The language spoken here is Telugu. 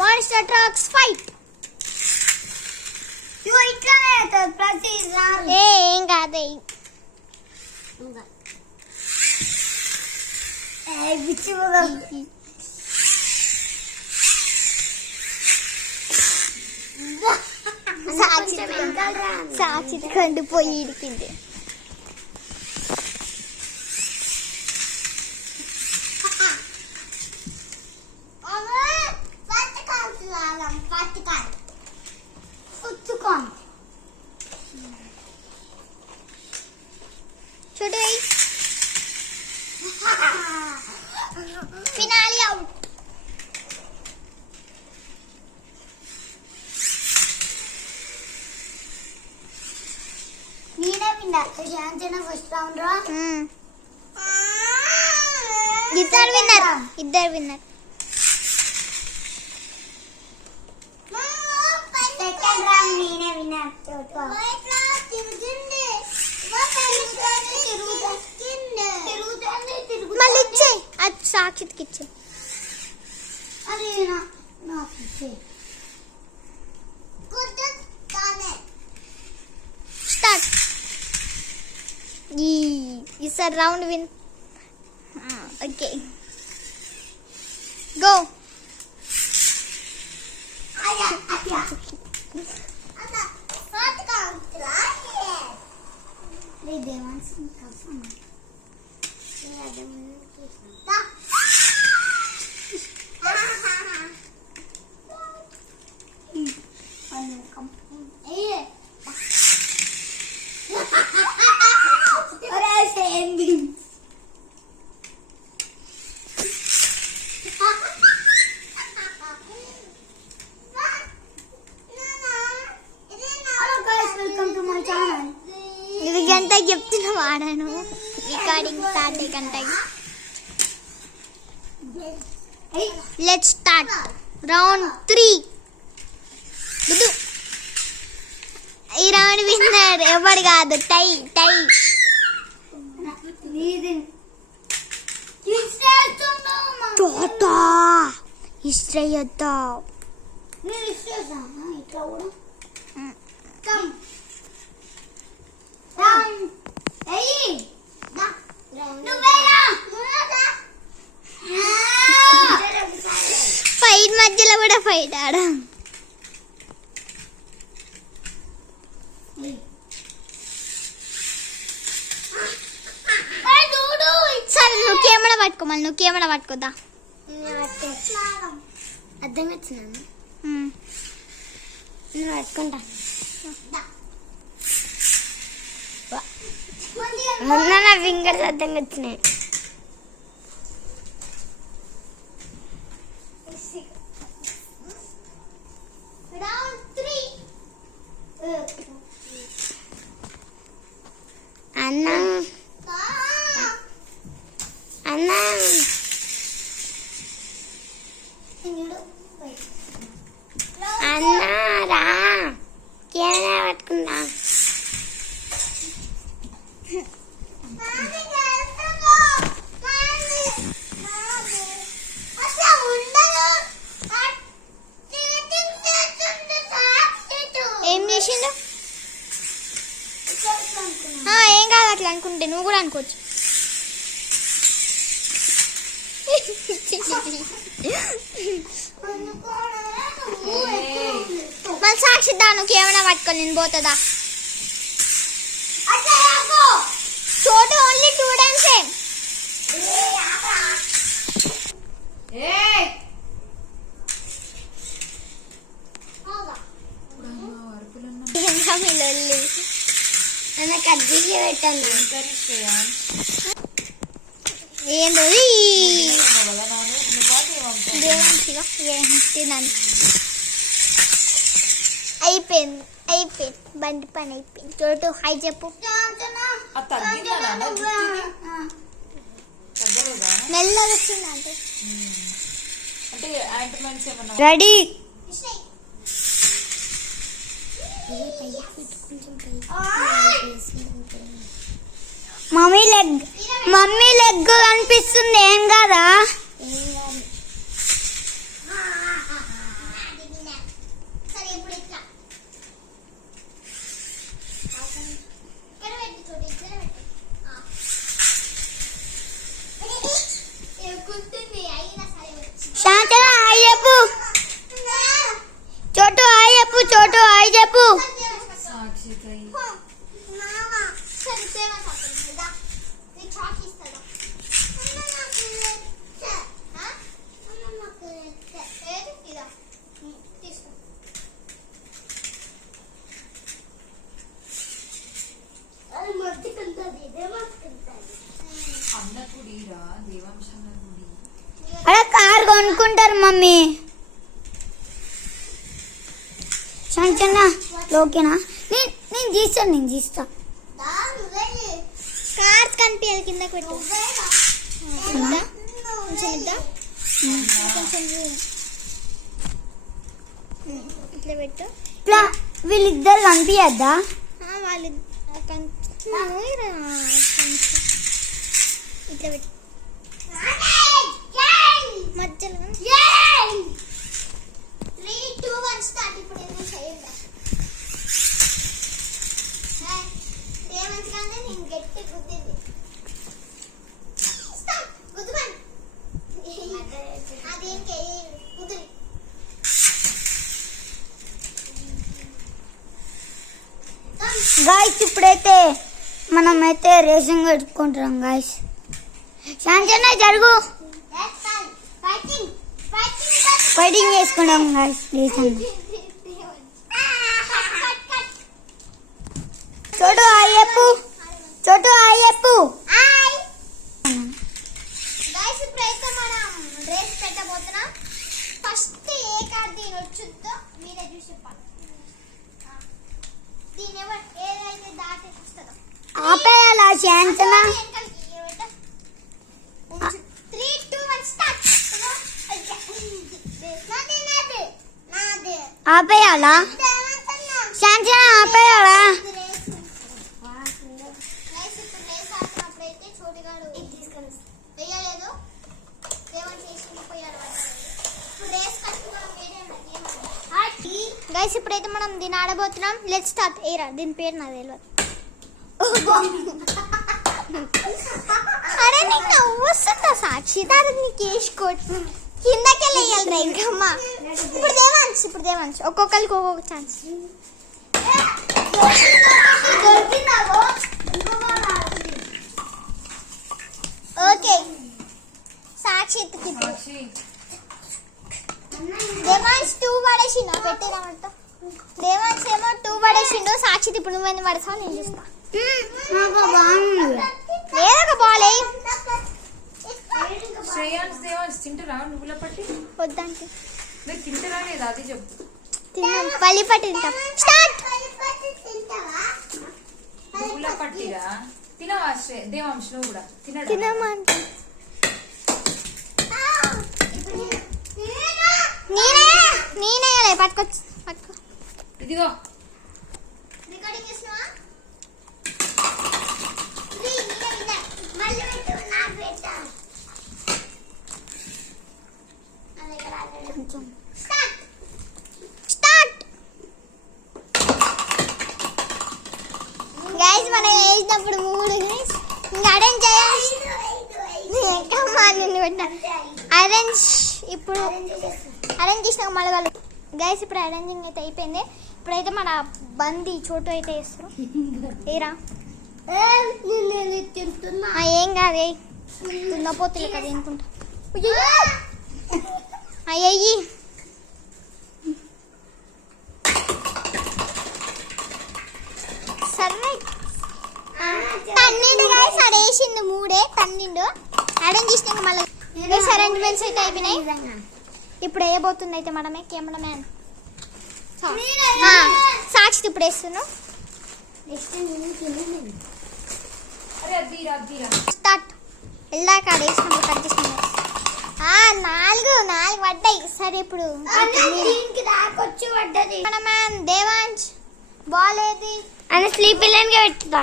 Monster trucks fight. ఏం కాదే సాక్షి కండిపోయి ఇడిపింది. చూడు ఫినాలి అవుట్. నేనే విన్నర్. ఫస్ట్ రౌండ్ రా. ఇద్దరు విన్నర్. సెకండ్ రౌండ్ నేనే విన్నర్. మళ్ళీ ఇచ్చే అది సాక్షికి ఇచ్చే. స్టార్ట్. ఈసారి రౌండ్ విన్. Okay go. ఇది గంట చెప్తున్నా వాడాను. రికార్డింగ్ స్టార్ట్ అయ్యే గంటకి. Let's start round 3. ఈ రౌండ్ విన్నర్ ఎవరు కాదు, టై. హిస్టరీ వద్దా ఫైట్ మధ్యలో కూడా ఫైట్ ఆడ. సరే నువ్వు కెమెరా పట్టుకో. మళ్ళీ నువ్వు కెమెరా పట్టుకోద్దా. అర్థం వచ్చినాను పట్టుకుంటా. నా ఫింగర్స్ అర్థం వచ్చినాయి. అన్నా రా కెమెరా పట్టుకుంటా. ఏం చేసిండు? ఏం కాదు అట్లా అనుకుంటే నువ్వు కూడా అనుకోవచ్చు. మళ్ళీ సాక్షి దాను ఏమైనా పట్టుకొని నేను పోతుందా. చోటు ఓన్లీ 2 times. పెట్టాను ఏందో అయిపోయింది బండి పని అయిపోయింది. చోటు హై చెప్పు. మెల్లగా వచ్చిందంటే రెడీ. మమ్మీ లెగ్ కనిపిస్తుంది ఏం కదా. మమ్మీ సంచన ఓకేనా నేను తీస్తా కార్స్ కనిపించాలి కిందకి పెట్టు కొంచెం ఇద్దా కొంచెం ఇట్లా పెట్టు ఇట్లా వీళ్ళిద్దరు కనిపించద్దా వాళ్ళు ఇట్లా పెట్టు మధ్యలో 3, 2, 1 స్టార్ట్. ఇప్పుడు ఏమో చేయండి ఏమంటే నేను గట్టి గుద్దింది గుద్దుమని అదేంటి కుదిరి గాయస్ ఇప్పుడైతే మనమైతే రేసింగ్ పెట్టుకుంటున్నాం గాయస్ శాంచన జరుగు ఫైటింగ్ చేసుకుంటాం గాయస్ రేసింగ్ చోటు అయ్యప్పు గైస్ ఇప్పుడైతే మనం రేస్ పెట్టబోతున్నాం ఫస్ట్ ఏ కార్డ్ దీని వచ్చుద్దో మీరే చూసి చెప్పాలి దీని ఎవరు ఏదైతే దాటి వస్తుందో ఆపేయాలా శాంచన 3, 2, 1 స్టార్ట్ ఆపేయాలా శాంచన ఆపేయాలా గైస్ ఇప్పుడైతే మనం దీన్ని ఆడబోతున్నాం. Let's start. ఏరా దీని పేరు నాకు తెలియదు. అరే నీకు నవ్వు వస్తుందా సాక్షి? దానికి నీకు వేసుకోవచ్చు కిందకే వేయాలి ఇంకమ్మా. ఇప్పుడు దేవాన్స్ ఒక్కొక్కరికి ఒక్కొక్క ఛాన్స్. ఓకే సాక్షిత్కి దేవాన్స్ 2 పడేసిండు పెట్టిరామంట. దేవాన్స్ ఏమో 2 పడేసిండు. సాక్షిత్ ఇప్పుడు నువ్వు పడతావు నేను చూస్తా. లేదొక బాల్ వద్దంటే తిన్నాం పల్లి పట్టి తింటాం. స్టార్ట్. తినమంటే నేనే పట్టుకో ఇదిగో రికార్డింగ్ చేసినావా? గైస్ మనం వేసినప్పుడు 3 ఇంకా అరేంజ్ చేయాలి. అరేంజ్ ఇప్పుడు అరేంజ్ చేసినాక మళ్ళీ వాళ్ళు గైస్ ఇప్పుడు అరేంజింగ్ అయితే అయిపోయింది. ఇప్పుడైతే మన బంది చోటు అయితే వేస్తారు. ఏరా ఏం కాదే తున్నపోతులే కదా అనుకుంటా. అయ్యి సరే తన్నిండు గైస్ అడేసిండు 3 తన్నిండు. అరేంజ్ చేసినాక మళ్ళీ గైస్ అరేంజ్మెంట్స్ అయితే అయిపోయినాయి. ఇప్పుడు వేయబోతుంది అయితే మనమే కెమెరామ్యాన్ సాక్షి ఇప్పుడు వేస్తున్నాం. స్టార్ట్. వెళ్ళాక వేసినప్పుడు కట్ చేసినాం. 4 పడ్డాయి. సరే ఇప్పుడు కెమెరామ్యాన్ దేవాంశ్ బాల్ ఏది అని స్లీపీ లైన్ గా పెట్టుదా.